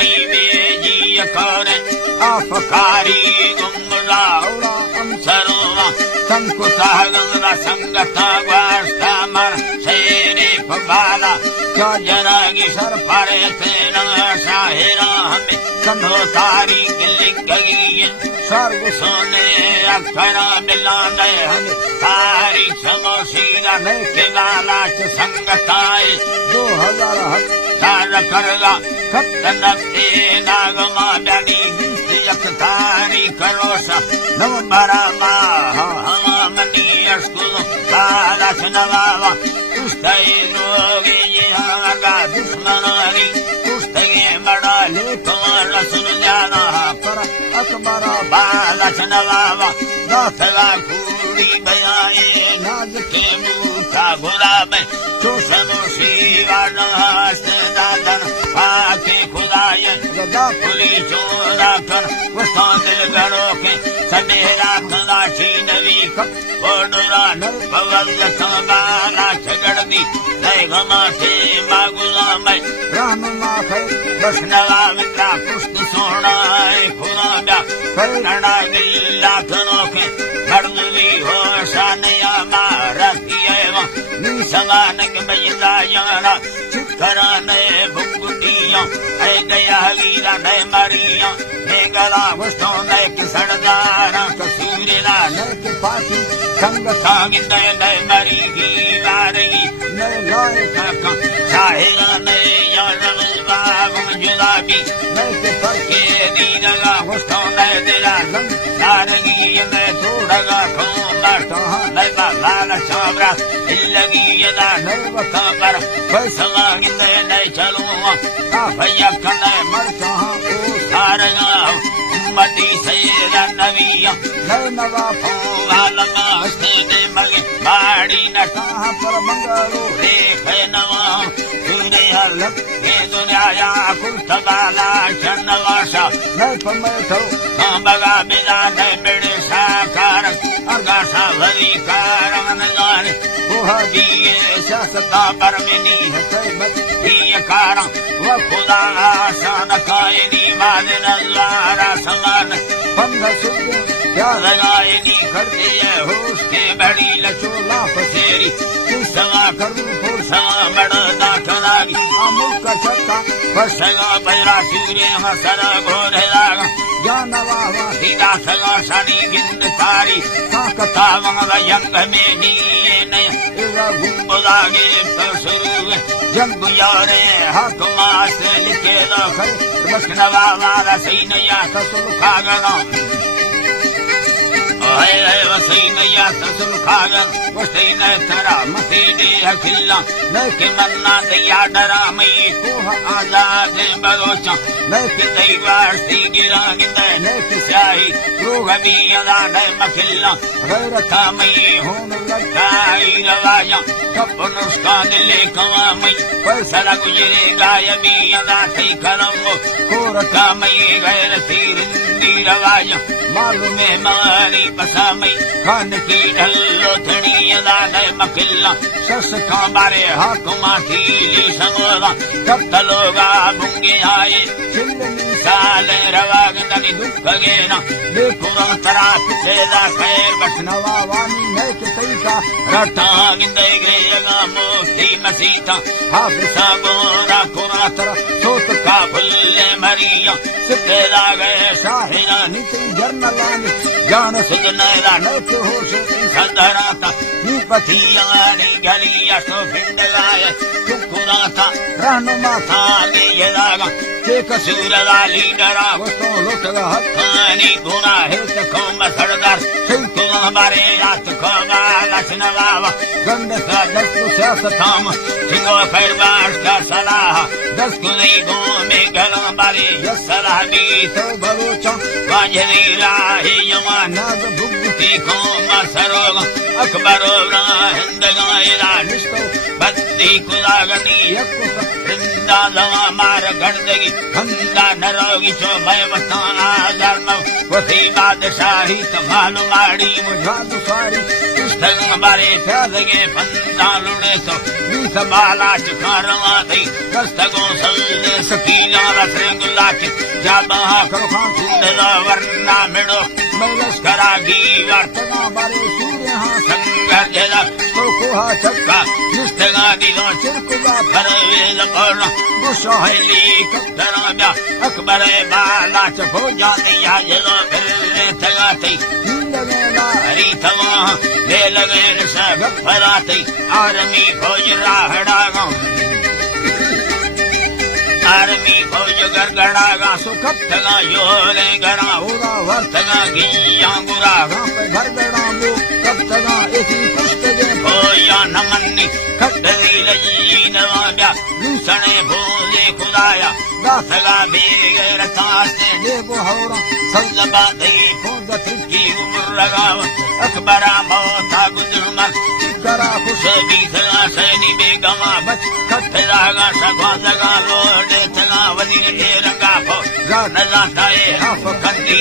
मई बेजी करे अफकारी गुमरा सरोवा संकुता गंगा संगता वास्तामर शेरे फबाला जरागी सर परे तेना शाहिरा हमें कंधो तारी गिलिगगी स्वर्ग सोने अक्षरा मिलाने हमें तारी समोसीरा के लालाच संगताए 2000 सार करला खत्तनते नागमा डाली यकतारी करोसा नवंबरा हवा मनी अस्कुल सारा नवावा तुस्तई लोगे यागा दुश्मनारी तुस्तई बड़ा लेकर सुन जाना पर अकबरा बाला नवावा दाखला खूरी बयाए नाज के मुका गुलाब चोसनो शिवाना दादन आके खुदाए गदा पुली चोरा कर वस्ता दिल गड़ो के सडेरा खलाची नवी ओडुरा नर भवल संगाना छगड़दी नए घमा थे मागुला में राममा खे बसनवा मित्रा पुष्ट सोना खुदा दा करना गिल्ला खनो के भड़ली हो शानया मारती एवा निसमान के बयला यारा चिकरा ने बुगुटिया है गया वीरा ने मारिया ने गला वस्तों ने के सड़दारा कसूरेला ने के पाती संग सांगिंद ने मरी की वारगी ने लाए का चाहेला ने यार बाबू जुलाबी ने के परके दीना वस्तों ने दिला सारगी ने थोड़ा ठो मारता ने बाला चाबरा लगी यदा नर्व खबर फैसला गिंदे ने चलो आ भैया कने मरता ओ सारगा उम्मती सैयदा नबिया नवा फवालगा हस्ते दे मगे बाड़ी न कहां पर मंगलो रे नवा सुंदे हलक के दुनिया कुतबाला जनवासा मैं पमथो बगा बिना ने मेरे साकार अगासा भरी कारण गाने दिए सस्ता पर मिनी है कारण वह खुदा आसान कायनी मादन अल्लाह समान बंद सुध क्या लगाए नी करते है होश के बड़ी लचोला फसेरी सवा करूं फुरसवा बड़ा खरागी अमुक छक्का फसगा बैरा सूर्य हसरा घोड़े लागा जानवा सीधा सगा सनी गिंद तारी ताकता वंग यंग में नी ने गुम्बदागे फसरू जंग यारे हक मास लिखे लख बसनवा वाला सैनया कसुल खागना है वसैनया कसुल खागन वसैन तरा मसीदे हखिल्ला नके मन्ना दया डरा मई कोह आजाद बलोचा नके दैवार सी गिरा गिंदे नके स्याही रोग भी अदा ने मखिल्ला गैरता मई होन लखाई लवाया कपनुस्का दिले कवा मई फैसला गुजरे गाय भी अदा थई करम कोरका मई गैर तीरिंदी लवाया मालूम मारी पसामई खान की ढल्लो थनी अदा ने मखिल्ला सस का बारे हक माथी ली संगोला कब तलोगा बुंगे आए चिल्लनी साल रवाग तनी दुख गेना बेपुरा तरा पिछेदा खैर बसनवा वानी है के तईका रटा गिंदे ग्रेगा मोती मसीता हाफिसा गोरा कुरा तरा सोत का फुल्ले मरिया सिद्धेदा गए शाहिना निति जर्नलानी जान सुजनैला नैत होश सदराता पथियारी गलिया सो भिंड लाए चुकुराता रहनुमा था ले लागा के कसूर वाली डरा वस्तो लुट हथानी गुना है तको मसरदार सिंतु हमारे रात को लासन वावा गंद का दस सियासताम सिंगो खैरबाश का सलाह दस को नहीं गो में गला बारी सलाह भी तो बलोचा वाजरी राही यमाना भुगती को मसरोगा अकबरो हिंदगायरा निष्को बद्दी कुलागनी यकुस रिंदा दवा मार गड़दगी हंदा नरोगी चो भय वस्ताना धर्म थी बादशाही तमालू माड़ी मुझा दुसारी पुस्तक बारे थे पंदा लुड़े तो बीस बाला चुखारवा थी दस्तगो सल्ले सकीला रसगुल्ला के जाबा खरखा सुंदर वरना मिड़ो मैलस्करा की वर्तना बारे सूर्य संगर जला तो कोहा चक्का निष्ठगा दिलो चिरकुला फरवेल पड़ना गुस्साहली कतरा ब्या अकबर बाला चफो जानिया जलो फिरने थगा थी जिंदगी हरी थवा ले लगे सब फराती आर्मी फौज राहड़ा आर्मी फौज गड़गड़ागा सुखतगा योले गरा होगा वर्तगा गिया गुरागा पे गड़गड़ा मो कबतगा एसी कुश्त जे होया नमन्नी खटली लजी नवाब्या दूसने भोले खुदाया गासगा बेगर तासे देवो हौरा सल्लबा दे फौज थकी उमरगाव अकबरा मौता गुजमल करा खुश भी सगा सैनी बेगमा बच खटलागा सगा जगा लोडे चला वली रंगा फो नला ताए हफ कंदी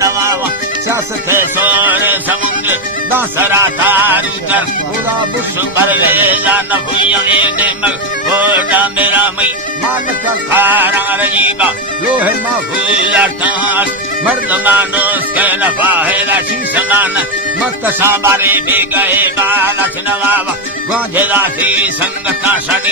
नवावा सियासत सोरे समुद्र दासरा तारू कर पूरा बुश भर गए जान भुइया ने मग ओडा मेरा मई मान कर खारा रजीबा लोहे माफूला तास मर्द मानोस के नफा है लाठी समान मत साबारे बे गए बालक नवावा गांधेला थी संगता शनि